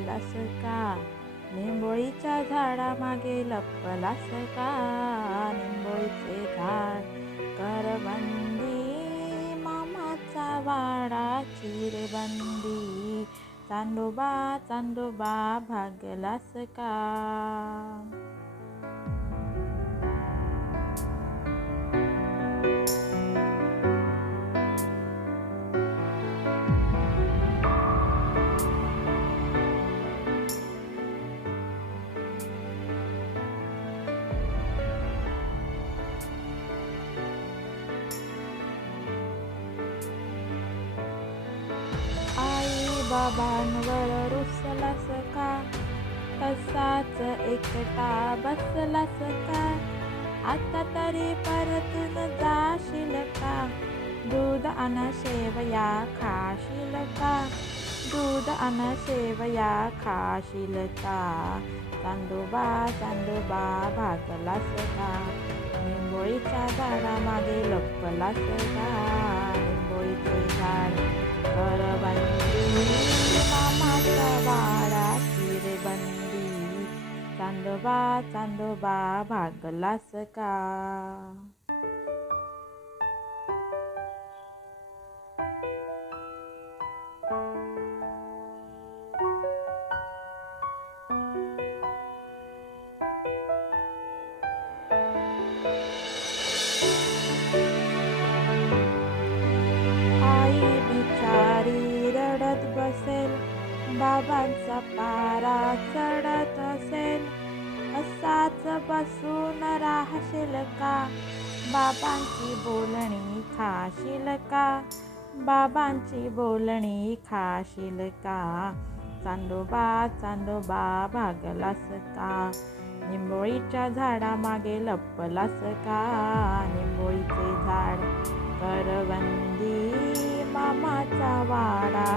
लपलास का? निंबोळीच्या झाडामागे लपलास का? निंबोळीचे झाड करवंदी, मामाचा वाडा चिरेबंदी. चांदोबा चांदोबा भागलास का? आई बाबांवर रुसलास का? तसाच एकटा बसलास का? आता तरी परतून जाशील का? दूध अन शेवया खाशील का? दूध अन शेवया खाशील का? चांदोबा चांदोबा भागलास का? निंबोळीच्या झाडामागे लपलास का? निंबोळीचे झाड करवंदी, मामाचा वाडा चिरेबंदी. चांदोबा चांदोबा भागलास का? आई बिचारी रडत बसेल, बाबांचा पारा चढत असेल. असाच बसून राहशील का? बाबांची बोलणी खाशील का? बाबांची बोलणी खाशील का? चांदोबा चांदोबा भागलास का? निंबोळीच्या झाडामागे लपलास का? निंबोळीचे झाड करवंदी, मामाचा वाडा